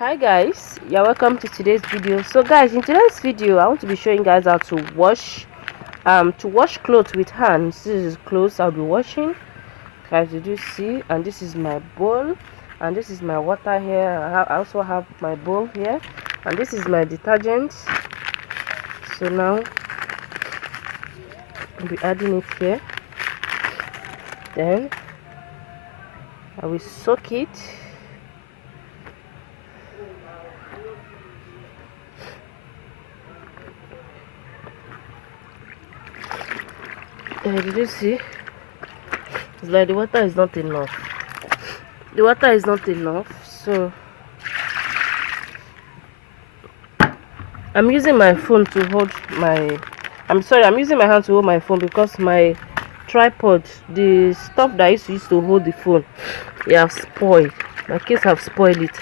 Hi guys, you're welcome to today's video. So guys, in today's video I want to be showing guys how to wash clothes with hands. This is clothes I'll be washing, guys. Did you see? And this is my bowl, and this is my water here. I also have my bowl here, and this is my detergent. So now I'll be adding it here, then I will soak it. Did you see? It's like the water is not enough. The water is not enough, so I'm using my phone to hold my. I'm using my hand to hold my phone because my tripod, the stuff that I used to hold the phone, it have spoiled. My kids have spoiled it,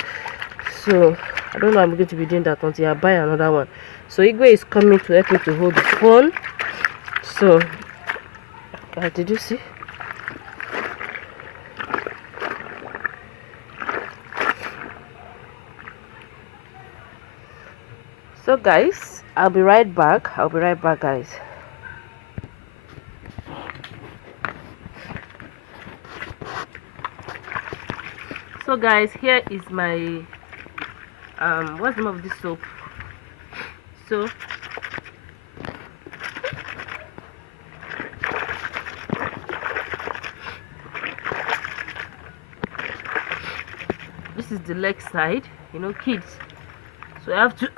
so I don't know. I'm going to be doing that until I buy another one. So Igwe is coming to help me to hold the phone. So, did you see? So guys, I'll be right back, guys. So guys, here is my what's the name of this soap? So this is the leg side, kids, so I have to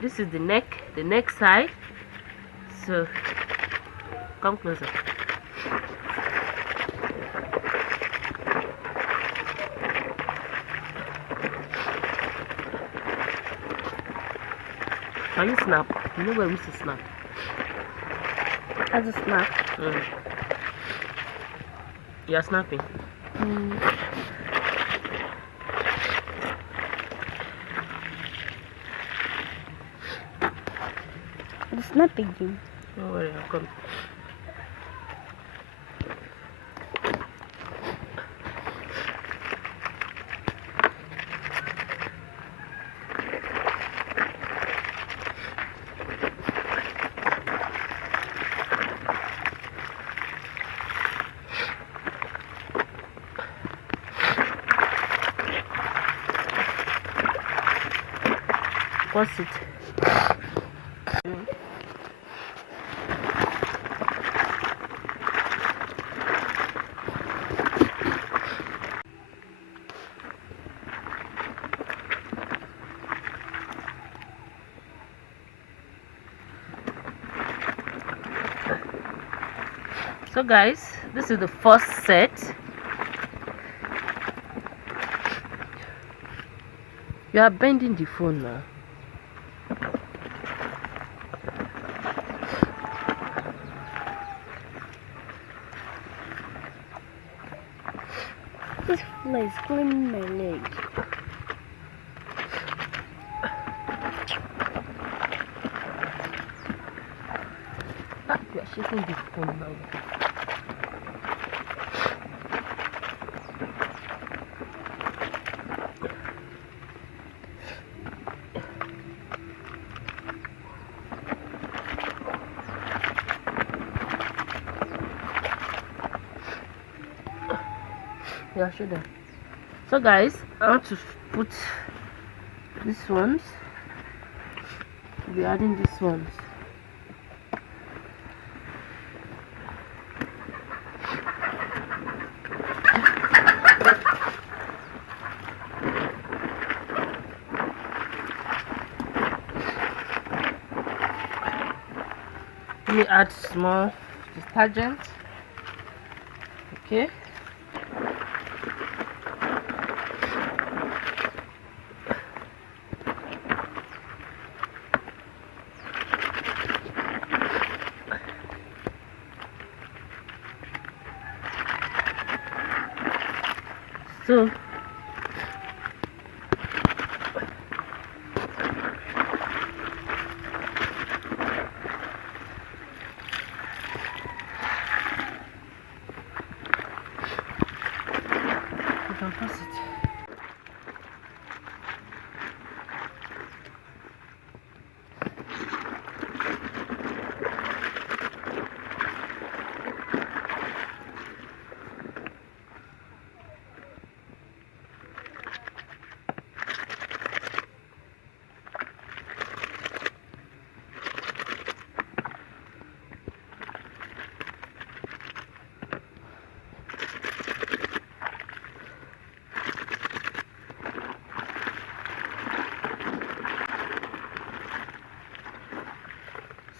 this is the neck side. So come closer. Can you snap? You know where we used to snap? As a snap. You are snapping. The snapping game. Don't worry, I'll come. What's it? So guys, this is the first set. You are bending the phone now. This fly is climbing my leg. You are shaking the phone now. Yeah, show them. So guys, I want to put these ones. We'll be adding these ones. Let me add small detergent. Okay. So you can pass it.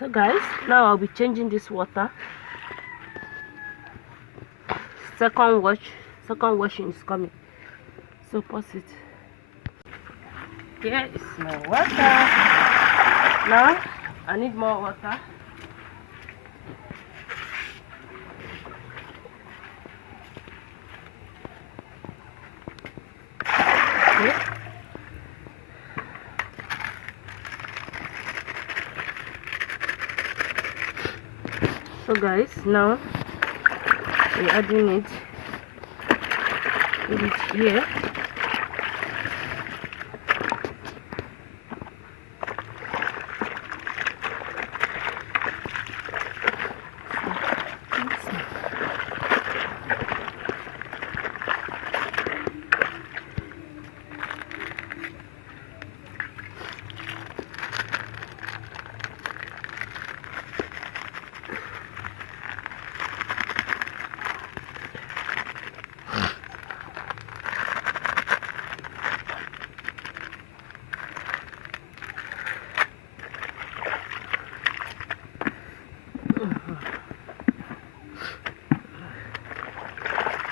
So guys, now I'll be changing this water. Second washing is coming. So pause it. Here is my water. Now I need more water. Okay. So guys, now we're adding it. Put it here.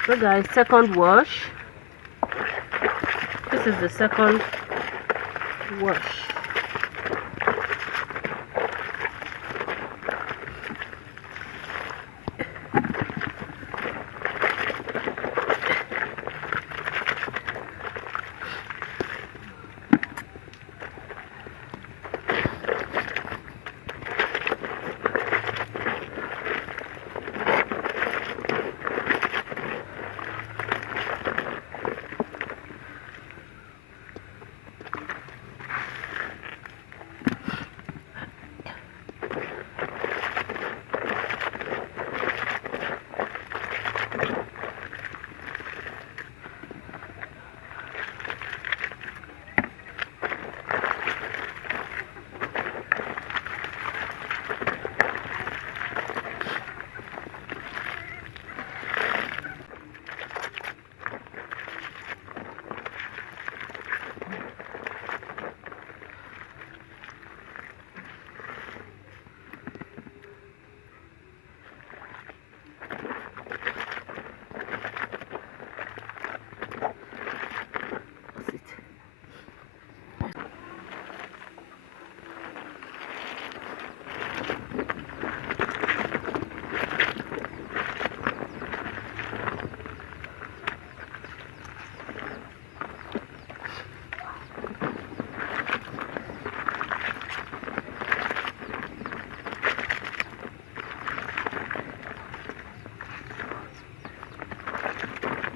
So guys, second wash. This is the second wash.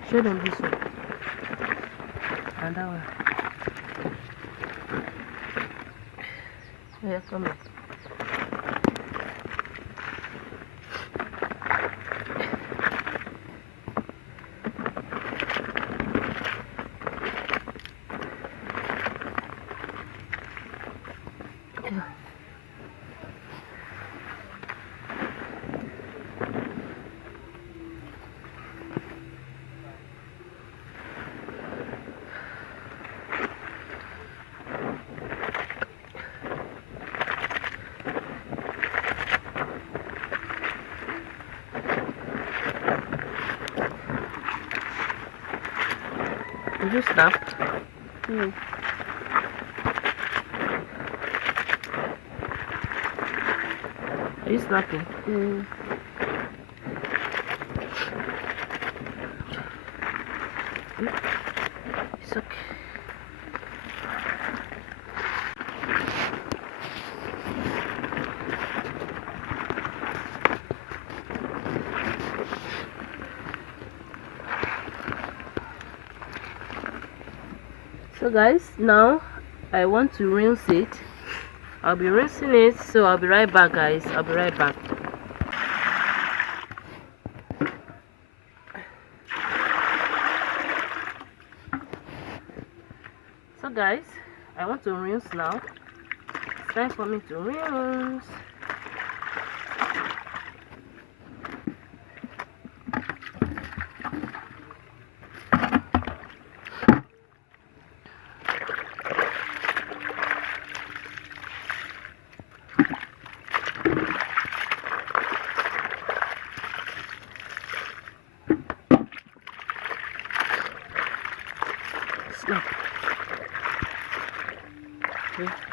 Show them this one and that one. Yeah, come here. Did you snap? No. Are you snapping? Mm. It's okay. So guys, now I want to rinse it. I'll be rinsing it, so I'll be right back, guys. I'll be right back. So guys, I want to rinse now. It's time for me to rinse. Snap. Okay.